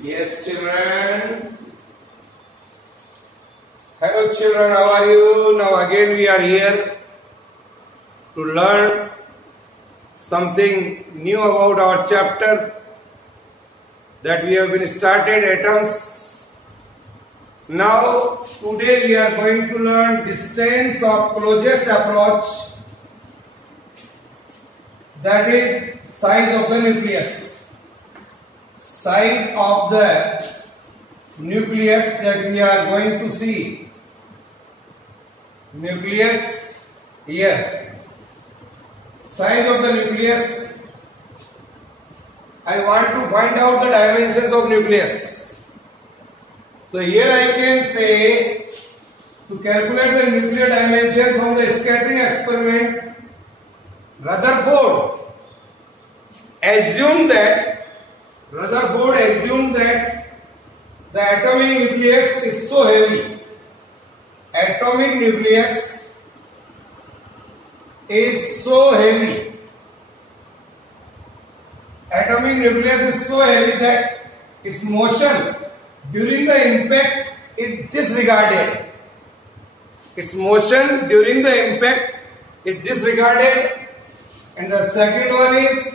Yes, children. Hello, children. How are you? Now again we are here to learn something new about our chapter that we have been started, atoms. Now today we are going to learn distance of closest approach, that is size of the nucleus. Size of the nucleus that we are going to see. Nucleus here. Size of the nucleus. I want to find out the dimensions of nucleus. So here I can say, to calculate the nuclear dimension from the scattering experiment, Rutherford assumed that the atomic nucleus is so heavy. Atomic nucleus is so heavy. Atomic nucleus is so heavy that its motion during the impact is disregarded. Its motion during the impact is disregarded. And the second one is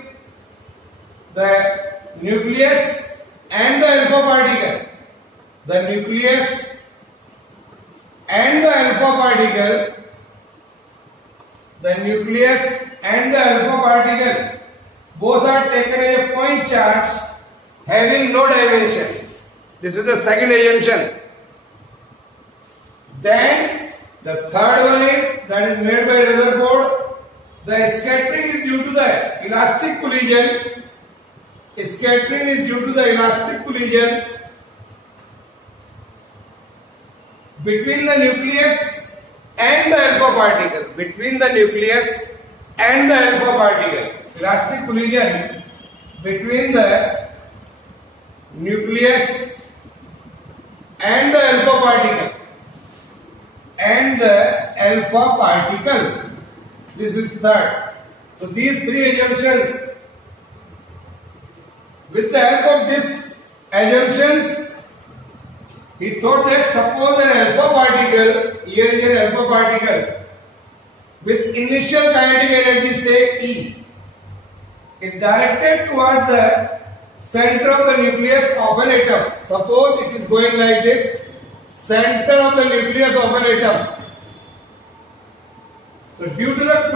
the nucleus and the alpha particle. The nucleus and the alpha particle. The nucleus and the alpha particle both are taken as a point charge having no dimension. This is the second assumption. Then the third one is, that is made by Rutherford, the scattering is due to the elastic collision. Scattering is due to the elastic collision between the nucleus and the alpha particle. Between the nucleus and the alpha particle. Elastic collision between the nucleus and the alpha particle. This is third. So these three assumptions. With the help of these assumptions, he thought that suppose an alpha particle, here is an alpha particle, with initial kinetic energy say E, is directed towards the center of the nucleus of an atom. Suppose it is going like this, center of the nucleus of an atom. So due to the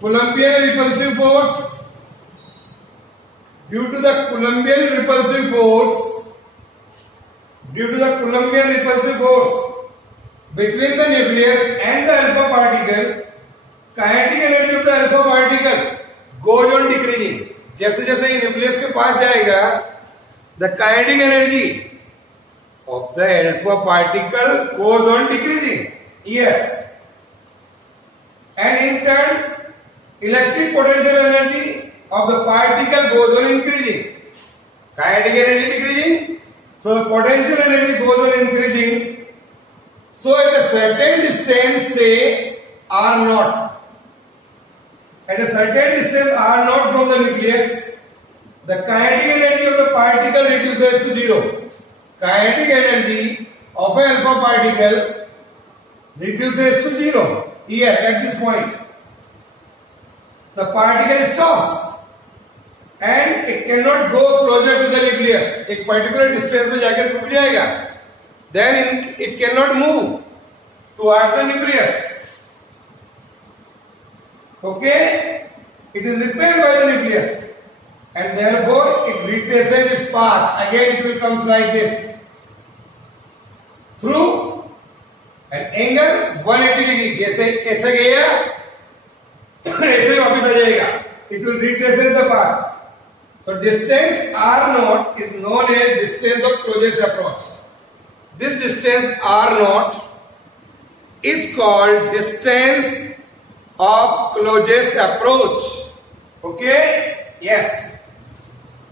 Coulombian repulsive force, due to the Coulombian repulsive force between the nucleus and the alpha particle, kinetic energy of the alpha particle goes on decreasing. जैसे जैसे ये nucleus के पास जाएगा, the kinetic energy of the alpha particle goes on decreasing here, and in turn electric potential energy of the particle goes on increasing. Kinetic energy decreasing, so potential energy goes on increasing. So at a certain distance, say R0, at a certain distance R0 from the nucleus, the kinetic energy of the particle reduces to zero. Kinetic energy of an alpha particle reduces to zero here at this point. The particle stops and it cannot go closer to the nucleus. एक particular distance में जाकर रुक जाएगा. Then it cannot move towards the nucleus. Okay? It is repelled by the nucleus, and therefore it retraces its path. Again it will come like this, through an angle 180 degree. जैसे ऐसे गया ऐसे वापस आ जाएगा. It will retrace the path. So distance R0 is known as distance of closest approach. This distance R0 is called distance of closest approach. Okay? Yes.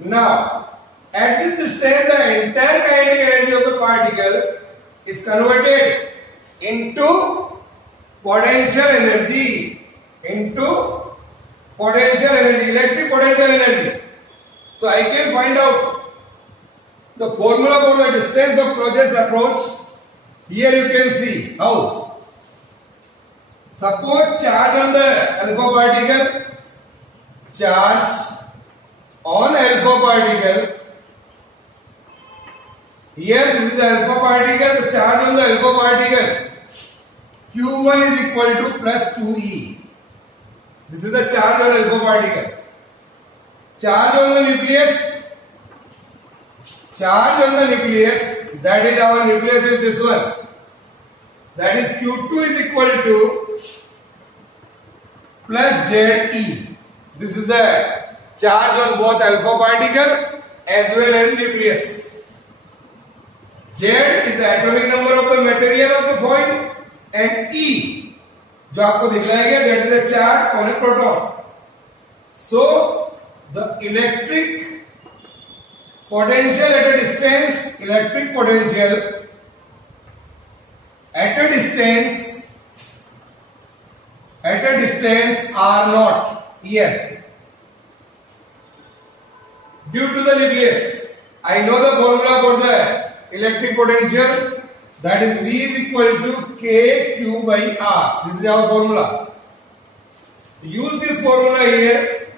Now, at this distance, the entire kinetic energy of the particle is converted into potential energy. into potential energy, electric potential energy. So I can find out the formula for the distance of closest approach. Here you can see how. Suppose charge on the alpha particle, charge on alpha particle. Here this is the alpha particle, the charge on the alpha particle. Q1 is equal to plus 2e. This is the charge on alpha particle. Charge on the nucleus. Charge on the nucleus. That is our nucleus is this one. That is Q2 is equal to plus Ze. This is the charge on both alpha particle as well as nucleus. Z is the atomic number of the material of the foil and E जो आपको दिखलाया गया that is the charge on a proton. So the electric potential at a distance, electric potential at a distance R naught here due to the nucleus. I know the formula for the electric potential, that is V is equal to K Q by R. This is our formula. Use this formula here.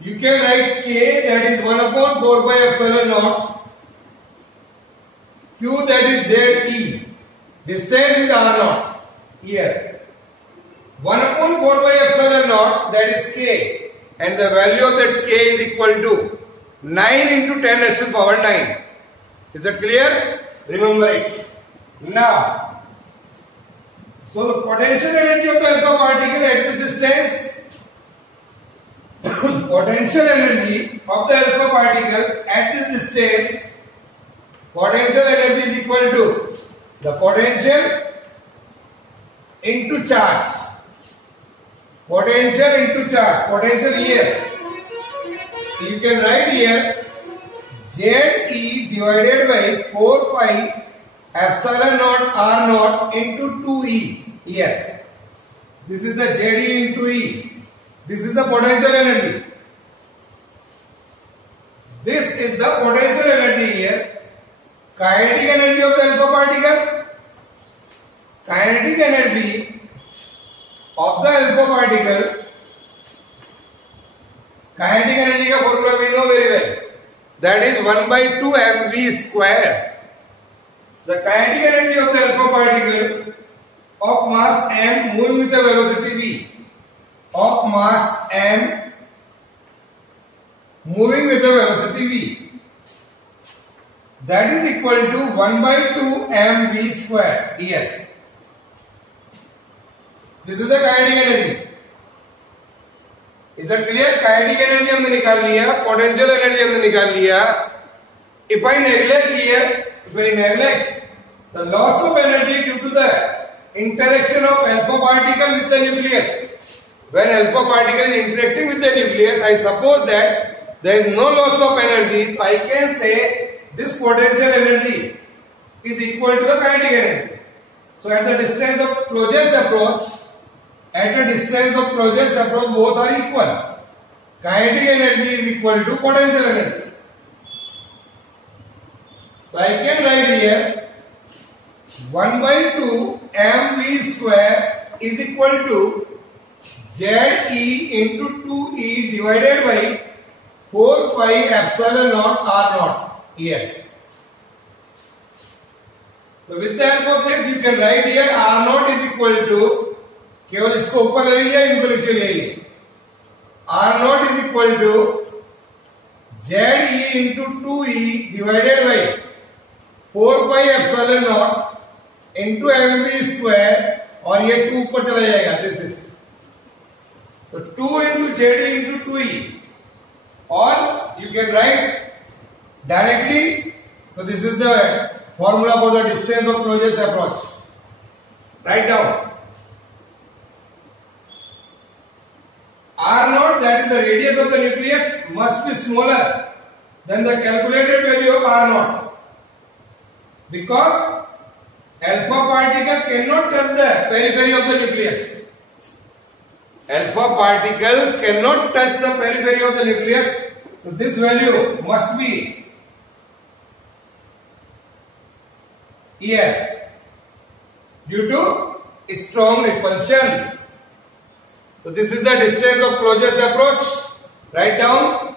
You can write K, that is 1 upon 4 pi epsilon naught. Q, that is Ze. Distance is R naught here. 1 upon 4 pi epsilon naught, that is K. And the value of that K is equal to 9 into 10 raised to the power 9. Is that clear? Remember it. Now, so the potential energy of the alpha particle at this distance, potential energy of the alpha particle at this distance, potential energy is equal to the potential into charge. Potential into charge. Potential here. You can write here Ze divided by 4 pi epsilon naught R naught into 2E here. This is the Ze into E. This is the potential energy. This is the potential energy here. Kinetic energy of the alpha particle. Kinetic energy of the alpha particle. Kinetic energy का formula we know very well. That is 1 by 2 mv square. The kinetic energy of the alpha particle of mass m moving with the velocity v. Of mass m moving with the velocity v. That is equal to 1 by 2 mv square here. This is the kinetic energy. Is that clear? Kinetic energy हमने निकाल लिया, potential energy हमने निकाल लिया. If I neglect here, if I neglect the loss of energy due to the interaction of alpha particle with the nucleus, when alpha particle is interacting with the nucleus, I suppose that there is no loss of energy. So I can say this potential energy is equal to the kinetic energy. So at the distance of closest approach, both are equal. Kinetic energy is equal to potential energy. So I can write here 1 by 2 mv square is equal to Ze into 2e divided by 4 pi epsilon naught R naught here. So with the help of this you can write here R naught is equal to, केवल इसको ऊपर ले लिया, इनको नीचे ले लिया. R naught is equal to Ze into 2e divided by 4 pi epsilon naught into mv square, और ये 2 ऊपर चला जाएगा. This is so 2 into Ze into 2e, or you can write directly. So this is the formula for the distance of closest approach. Write down. R naught, that is the radius of the nucleus, must be smaller than the calculated value of R naught, because alpha particle cannot touch the periphery of the nucleus. alpha particle cannot touch the periphery of the nucleus, so this value must be here due to strong repulsion. So this is the distance of closest approach. Write down.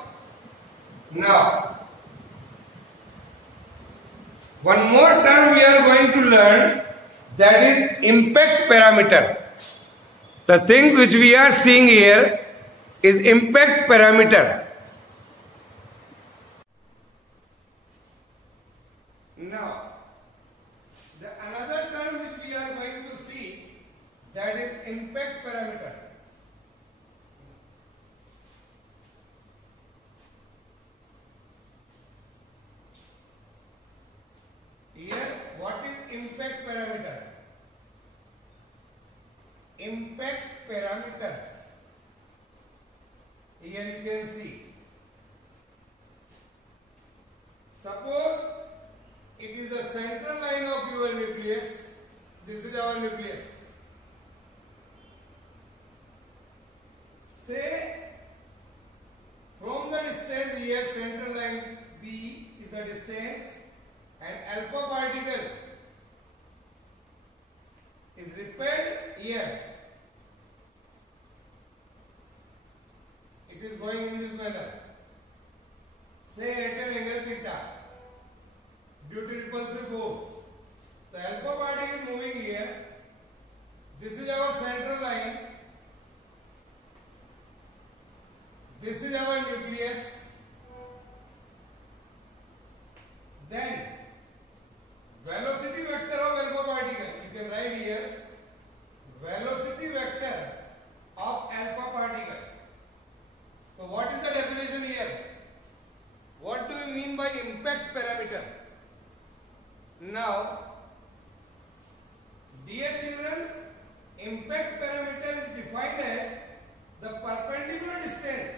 Now, one more term we are going to learn, that is impact parameter. The things which we are seeing here is impact parameter. Now, the another term which we are going to see, that is impact parameter. Here, what is impact parameter? Impact parameter. Here you can see. Suppose it is the central line of your nucleus. This is our nucleus. Say from the distance here, central line B is the distance, and alpha particle is repelled here. It is going in this manner. Say at an angle theta due to repulsive force. The alpha particle is moving here. This is our central line. This is our nucleus. Then velocity vector of alpha particle, you can write here velocity vector of alpha particle. So what is the definition here? What do you mean by impact parameter? Now, dear children, impact parameter is defined as the perpendicular distance.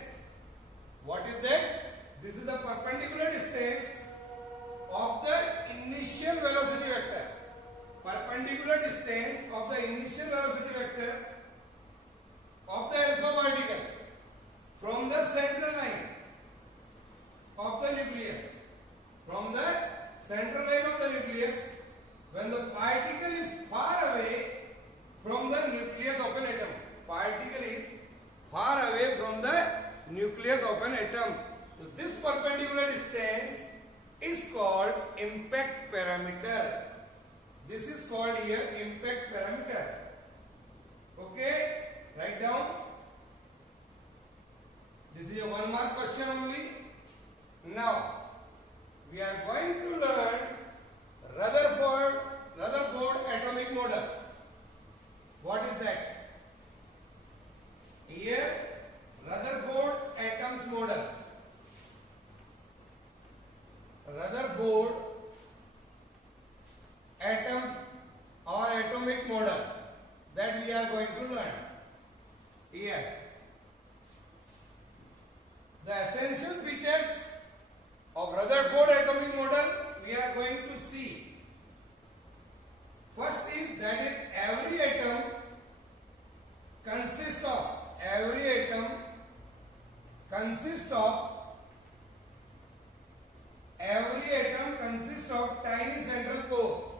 What is that? This is the perpendicular distance of the initial velocity vector. Perpendicular distance of the initial velocity vector of the alpha particle from the central line of the nucleus. From the central line of the nucleus, when the particle is far away from the nucleus of an atom. Particle is far away from the nucleus of an atom. So this perpendicular distance is called impact parameter. This is called here impact parameter. Okay, write down. This is a 1 mark question only. Now, we are going to learn Rutherford atomic model. What is that? Here, Rutherford atoms model. Rutherford atoms or atomic model that we are going to learn. Here, the essential features of Rutherford atomic model we are going to see. First is that is every atom consists of tiny central core.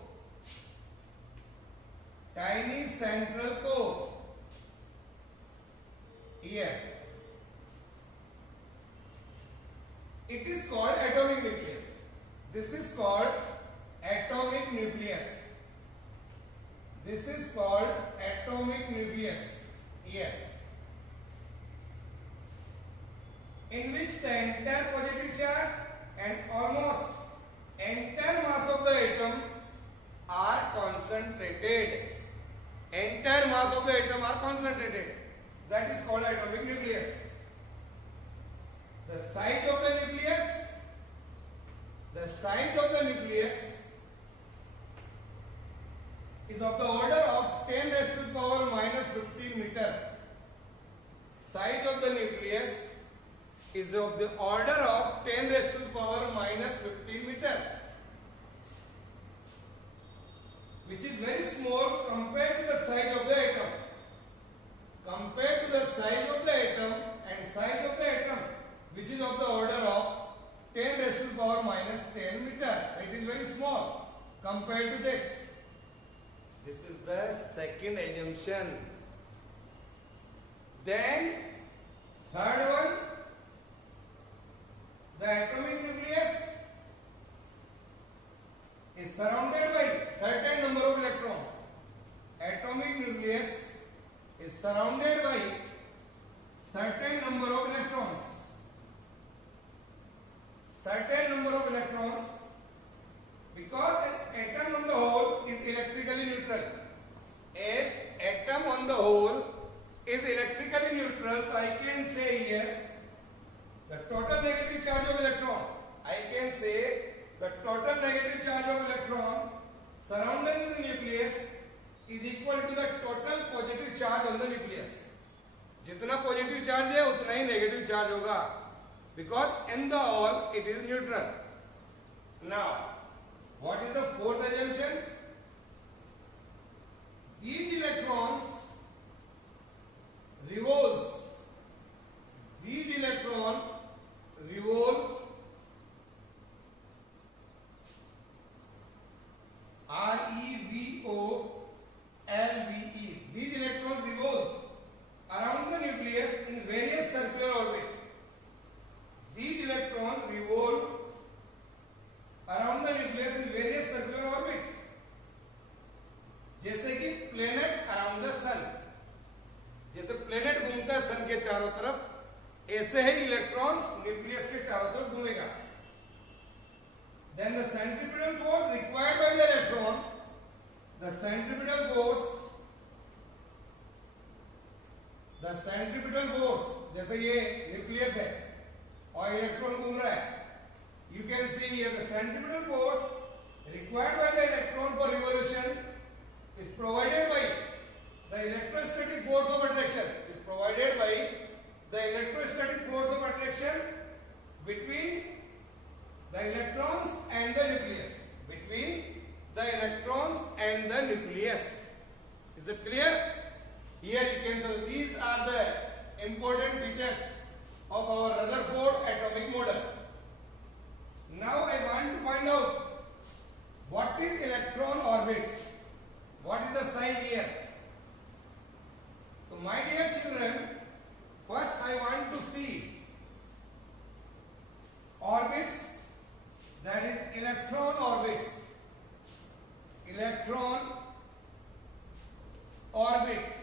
Tiny central core. Here. It is called atomic nucleus. This is called atomic nucleus. This is called atomic nucleus. Here. In which the entire positive charge and almost entire mass of the atom are concentrated. Entire mass of the atom are concentrated. That is called atomic nucleus. The size of the nucleus is of the order of 10 raised to the power minus 15 meter. Size of the nucleus is of the order of 10 raised to the power minus 15 meter, which is very small compared to the size of the atom. compared to the size of the atom, and size of the atom which is of the order of 10 raised to the power minus 10 meter. It is very small compared to this. This is the second assumption. Then third one, the atomic nucleus is surrounded by certain number of electrons. Atomic nucleus is surrounded by certain number of electrons. Certain number of electrons, because an atom on the whole is electrically neutral. As atom on the whole is electrically neutral, so I can say here the total negative charge of electron. I can say the total negative charge of electron surrounding the nucleus is equal to the total positive charge on the nucleus. जितना positive charge है उतना ही negative charge होगा, because in the all it is neutral. Now, what is the fourth assumption? These electrons revolve. These electrons revolve. REVOLVE. These electrons revolve around the nucleus in various circular orbit. These electrons revolve around the nucleus in various circular orbit. जैसे कि planet around the सन, जैसे planet घूमता है सन के चारों तरफ, ऐसे ही electrons nucleus के चारों तरफ घूमेगा. Then the centripetal force required by the electron, the centripetal force, जैसे ये न्यूक्लियस है और इलेक्ट्रॉन घूम रहा है, you can see here the centripetal force required by the electron for revolution is provided by the electrostatic force of attraction. Is provided by the electrostatic force of attraction between the electrons and the nucleus. Between the electrons and the nucleus. Is it clear? Here you can see these are the important features of our Rutherford atomic model. Now I want to find out what is electron orbits. What is the size here? So my dear children, first I want to see orbits, that is electron orbits. Electron orbits.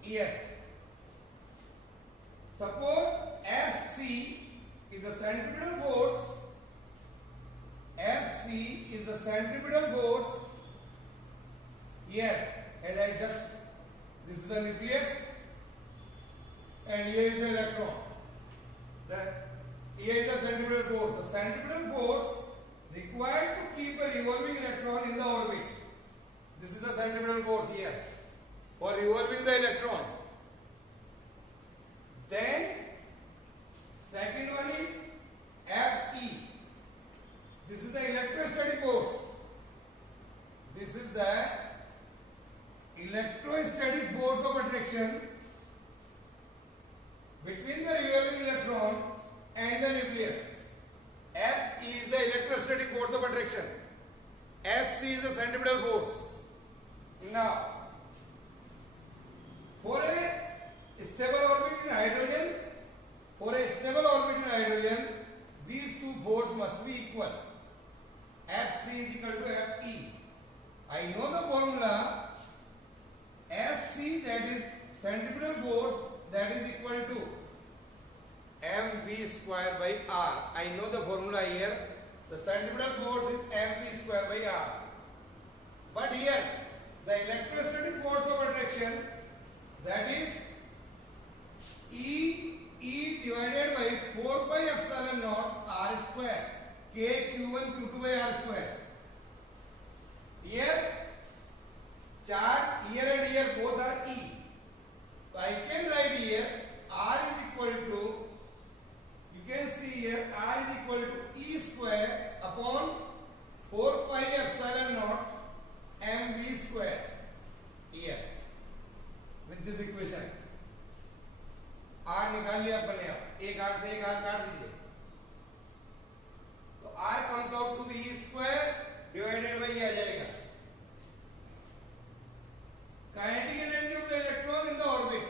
Here. Suppose Fc is the centripetal force. Fc is the centripetal force. Here, as I just, this is the nucleus, and here is the electron. Here is the centripetal force. The centripetal force required to keep a revolving electron in the orbit. This is the centripetal force here for revolving the electron. Then, second one is Fe. This is the electrostatic force. This is the electrostatic force of attraction between the revolving electron and the nucleus. F is the electrostatic force of attraction. Fc is the centripetal force. Now, for a stable orbit in hydrogen, these two forces must be equal. Fc is equal to Fe. I know the formula. Fc, that is centripetal force, that is equal to mv square by r. I know the formula here. The centripetal force is mv square by r. But here, the electrostatic force of attraction, that is E divided by 4 pi epsilon naught r square, k q1 q2 by r square. Here, charge here and here both are E. So I can write here r is equal to, you can see here r is equal to E square upon 4 pi epsilon naught mv square here. में आप एक are से एक are काट दीजिए, तो R comes out to be E square divided by ये आ जाएगा kinetic energy of the electron in the orbit.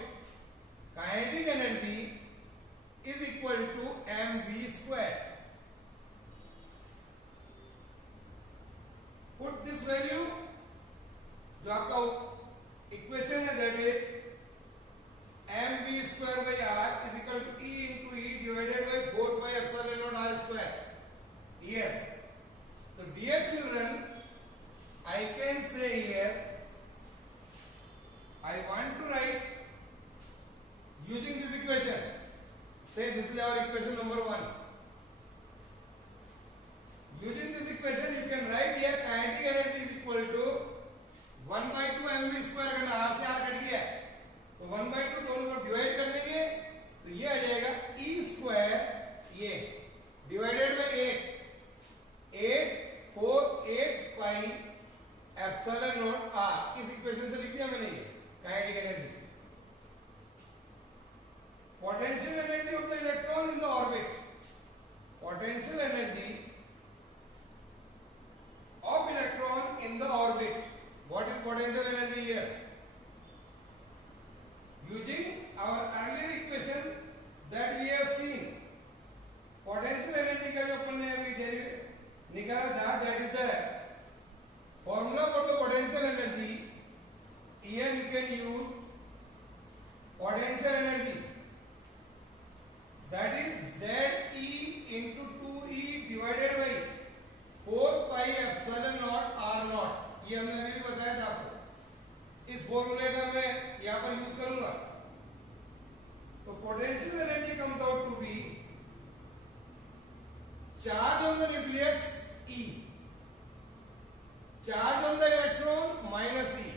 Kinetic energy is equal to mv square. Put this value जो आपका इक्वेशन है that is mv square by r is equal to E into E divided by 4 pi epsilon naught r square. Here, so dear children, I can say here, I want to write using this equation. Say this is our equation number 1. Using this equation, you can write here kinetic energy is equal to 1 by 2 mv square. अगर r से r cut गया तो 1 by 2 दोनों को divide कर देंगे तो ये आ जाएगा e square ये divided by 8 pi epsilon naught r. इस इक्वेशन से लिख दिया मैंने ये kinetic energy. Potential energy of the electron in the orbit. Potential energy of electron in the orbit. What is potential energy here? Using our earlier equation that we have seen, potential energy का जो अपन ने अभी निकाला था, that is the formula for the potential energy. Here you can use potential energy, that is ZE into 2E divided by 4 pi epsilon naught r naught. ये हमने अभी भी बताया था आपको. इस फॉर्मूले का मैं यहां पर यूज करूंगा. तो potential energy comes out to be charge on the nucleus E, charge on the electron minus E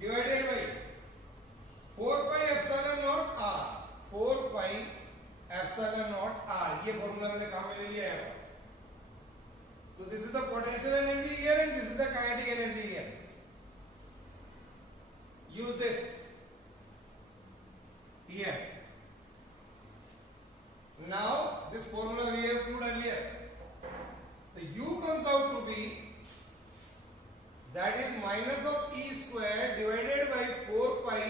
divided by 4 pi epsilon naught r. 4 pi epsilon naught r. ये फॉर्मूला मैंने काम में ले लिया है. So this is the potential energy here and this is the kinetic energy here. Use this here. Now this formula we have proved earlier. The U comes out to be that is minus of E square divided by 4 pi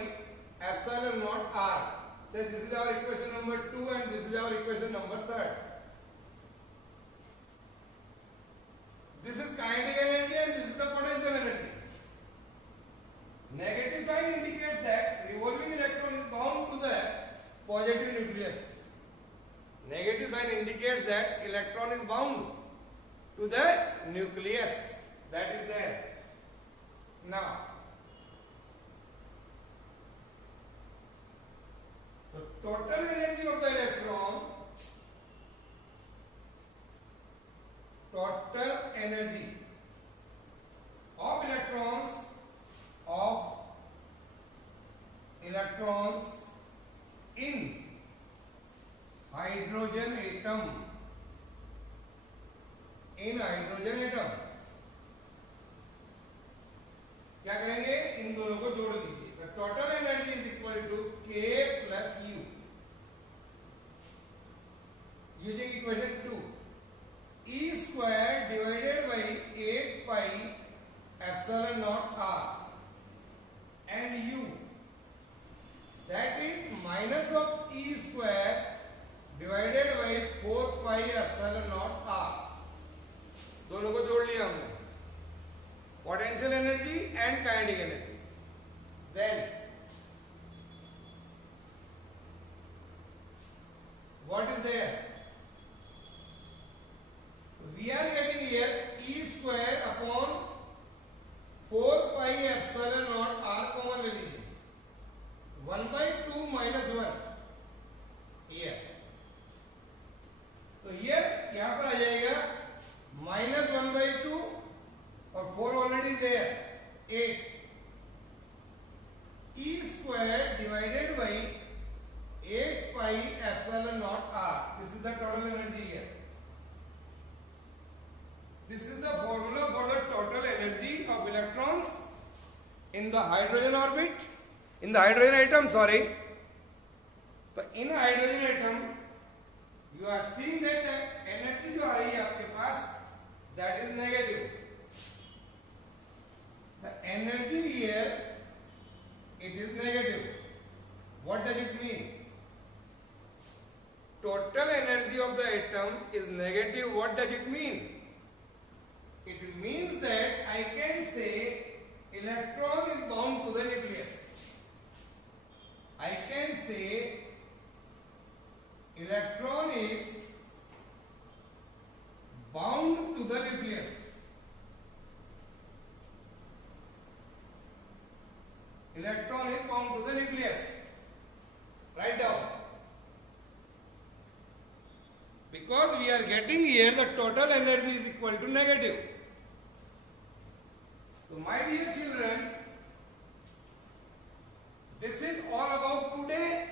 epsilon naught r. So this is our equation number 2 and this is our equation number 3. This is kinetic energy and this is the potential energy. Negative sign indicates that revolving electron is bound to the positive nucleus. Negative sign indicates that electron is bound to the nucleus. That is there. Now, the total energy of the electron, total energy of electrons in hydrogen atom, क्या करेंगे? इन दोनों को जोड़ लीजिए. The total energy is equal to K plus U. Using equation 2, E square divided by 8 pi epsilon naught r and U, that is minus of E square divided by 4 pi epsilon naught r. दोनों को जोड़ लिया हमने. Potential energy and kinetic energy. Then what is there? We are getting here E square upon 4 pi epsilon naught r common ले लीजिए. 1 by 2 minus 1 here. तो ये यहां पर आ जाएगा minus 1 by 2 और 4 already there 8. E square divided by 8 pi epsilon naught r. This is the total energy here. This is the formula for the total energy of electrons in the hydrogen orbit, in the hydrogen atom, sorry, in hydrogen atom you are seeing that energy जो आ रही है आपके पास that is negative. The energy here it is negative. What does it mean? Total energy of the atom is negative. What does it mean? It means that I can say electron is bound to the nucleus. I can say electron is bound to the nucleus. Electron is bound to the nucleus. Write down. Because we are getting here the total energy is equal to negative. So my dear children, this is all about today.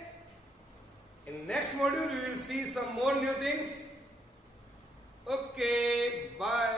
In next module we will see some more new things. Okay, bye.